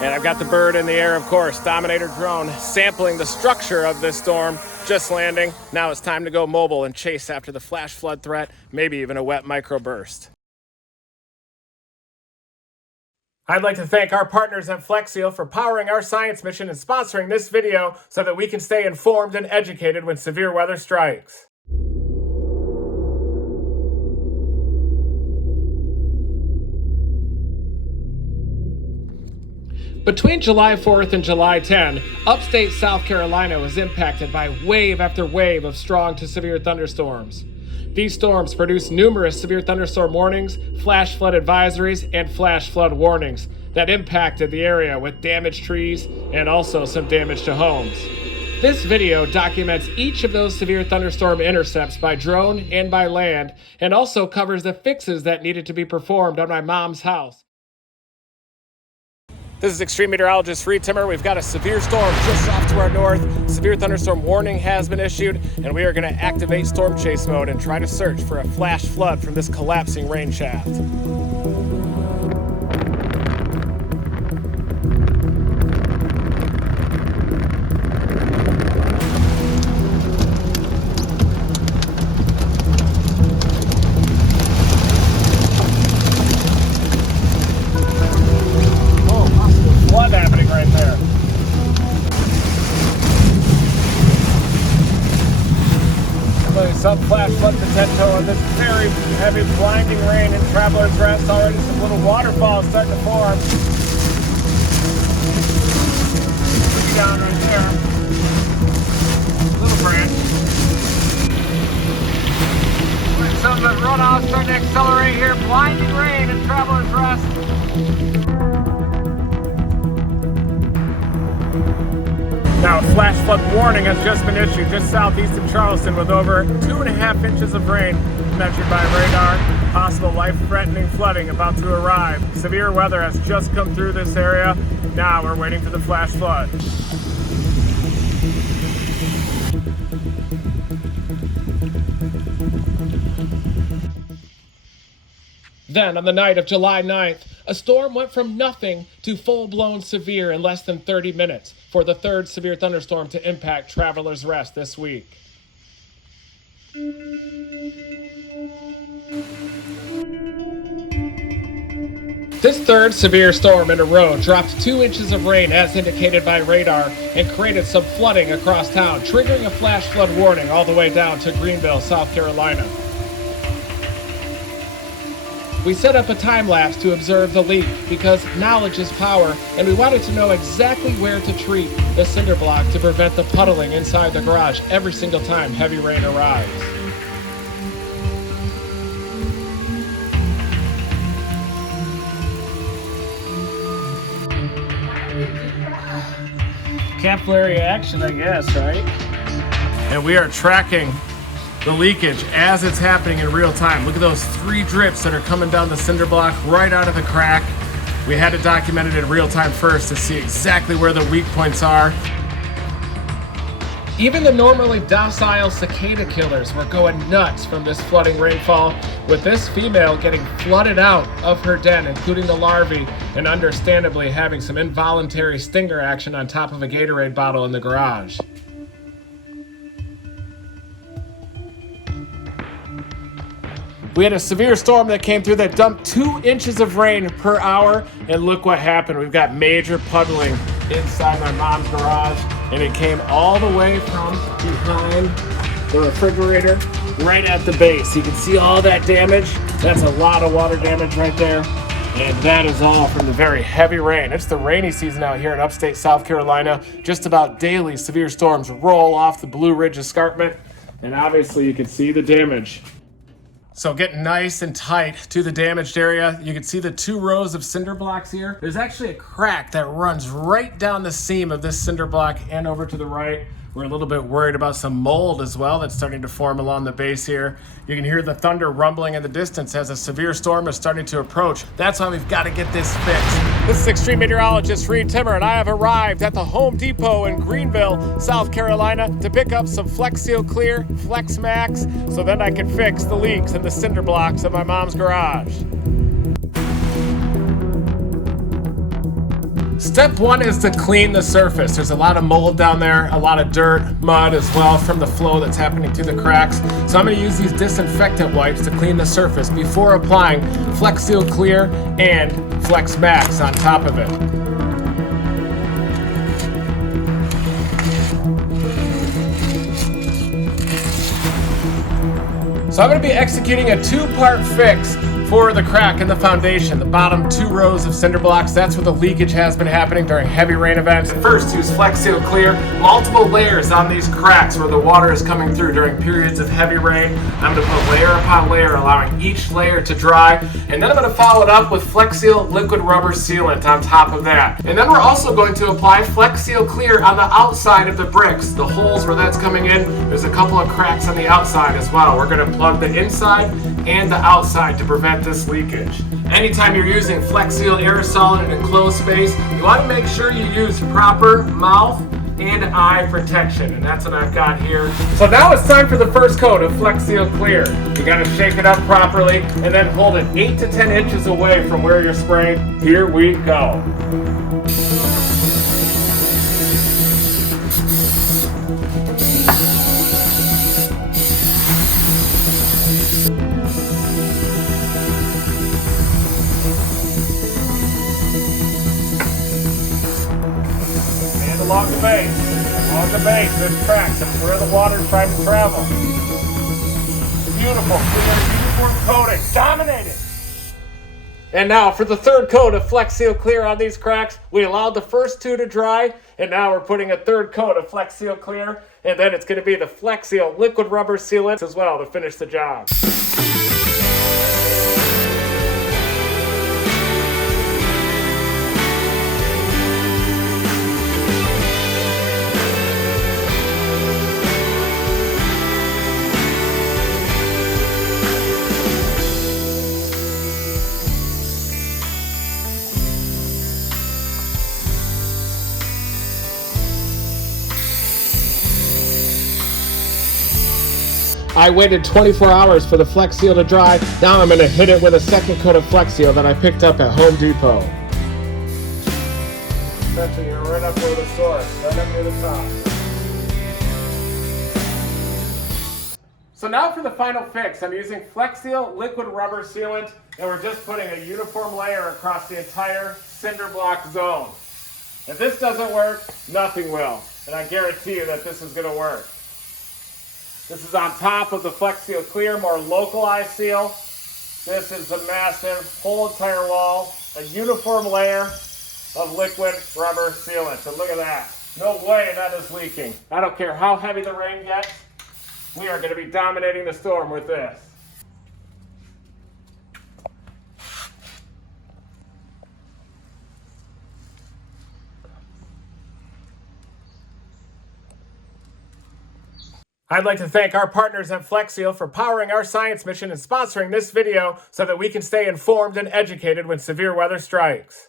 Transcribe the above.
And I've got the bird in the air, of course, Dominator drone, sampling the structure of this storm, just landing. Now it's time to go mobile and chase after the flash flood threat, maybe even a wet microburst. I'd like to thank our partners at Flexio for powering our science mission and sponsoring this video so that we can stay informed and educated when severe weather strikes. Between July 4th and July 10, upstate South Carolina was impacted by wave after wave of strong to severe thunderstorms. These storms produced numerous severe thunderstorm warnings, flash flood advisories, and flash flood warnings that impacted the area with damaged trees and also some damage to homes. This video documents each of those severe thunderstorm intercepts by drone and by land, and also covers the fixes that needed to be performed on my mom's house. This is extreme meteorologist Reed Timmer. We've got a severe storm just off to our north. Severe thunderstorm warning has been issued, and we are going to activate storm chase mode and try to search for a flash flood from this collapsing rain shaft. Happening right there. Some flash flood potential on this very heavy blinding rain in Traveler's Rest. Already some little waterfalls starting to form. Pretty down right there. Little branch. Some of the runoff starting to accelerate here. Blinding rain in Traveler's Rest. Now, a flash flood warning has just been issued just southeast of Charleston with over 2.5 inches of rain measured by radar. Possible life-threatening flooding about to arrive. Severe weather has just come through this area. Now we're waiting for the flash flood. Then, on the night of July 9th, a storm went from nothing to full-blown severe in less than 30 minutes for the third severe thunderstorm to impact Traveler's Rest this week. This third severe storm in a row dropped 2 inches of rain as indicated by radar and created some flooding across town, triggering a flash flood warning all the way down to Greenville, South Carolina. We set up a time lapse to observe the leak because knowledge is power, and we wanted to know exactly where to treat the cinder block to prevent the puddling inside the garage every single time heavy rain arrives. Capillary action, I guess, right? And we are tracking the leakage as it's happening in real time. Look at those 3 drips that are coming down the cinder block right out of the crack. We had to document it in real time first to see exactly where the weak points are. Even the normally docile cicada killers were going nuts from this flooding rainfall, with this female getting flooded out of her den, including the larvae, and understandably having some involuntary stinger action on top of a Gatorade bottle in the garage. We had a severe storm that came through that dumped 2 inches of rain per hour, and look what happened. We've got major puddling inside my mom's garage, and it came all the way from behind the refrigerator right at the base. You can see all that damage. That's a lot of water damage right there, and that is all from the very heavy rain. It's the rainy season out here in upstate South Carolina. Just about daily severe storms roll off the Blue Ridge Escarpment, and obviously you can see the damage. So getting nice and tight to the damaged area. You can see the 2 rows of cinder blocks here. There's actually a crack that runs right down the seam of this cinder block and over to the right. We're a little bit worried about some mold as well that's starting to form along the base here. You can hear the thunder rumbling in the distance as a severe storm is starting to approach. That's why we've got to get this fixed. This is extreme meteorologist Reed Timmer, and I have arrived at the Home Depot in Greenville, South Carolina to pick up some Flexio Clear Flex Max so then I can fix the leaks in the cinder blocks of my mom's garage. Step one is to clean the surface. There's a lot of mold down there, a lot of dirt, mud as well from the flow that's happening through the cracks. So I'm going to use these disinfectant wipes to clean the surface before applying Flex Seal Clear and Flex Max on top of it. So I'm going to be executing a two-part fix for the crack in the foundation, the bottom 2 rows of cinder blocks. That's where the leakage has been happening during heavy rain events. First, use Flex Seal Clear, multiple layers on these cracks where the water is coming through during periods of heavy rain. I'm going to put layer upon layer, allowing each layer to dry, and then I'm going to follow it up with Flex Seal liquid rubber sealant on top of that. And then we're also going to apply Flex Seal Clear on the outside of the bricks, the holes where that's coming in. There's a couple of cracks on the outside as well. We're going to plug the inside and the outside to prevent this leakage. Anytime you're using Flex Seal aerosol in an enclosed space, you want to make sure you use proper mouth and eye protection, and that's what I've got here. So now it's time for the first coat of Flex Seal Clear. You got to shake it up properly and then hold it 8 to 10 inches away from where you're spraying. Here we go. Along the base, there's cracks. That's where the water's trying to travel. Beautiful, clear, uniform coating, dominated. And now for the third coat of Flex Seal Clear on these cracks, we allowed the first 2 to dry, and now we're putting a third coat of Flex Seal Clear, and then it's going to be the Flex Seal liquid rubber sealant as well to finish the job. I waited 24 hours for the Flex Seal to dry. Now I'm going to hit it with a second coat of Flex Seal that I picked up at Home Depot. Essentially, you're right up near the source, right up near the top. So now for the final fix. I'm using Flex Seal liquid rubber sealant, and we're just putting a uniform layer across the entire cinder block zone. If this doesn't work, nothing will. And I guarantee you that this is going to work. This is on top of the Flex Seal Clear, more localized seal. This is the massive whole entire wall, a uniform layer of liquid rubber sealant. And look at that. No way that is leaking. I don't care how heavy the rain gets. We are going to be dominating the storm with this. I'd like to thank our partners at Flex Seal for powering our science mission and sponsoring this video so that we can stay informed and educated when severe weather strikes.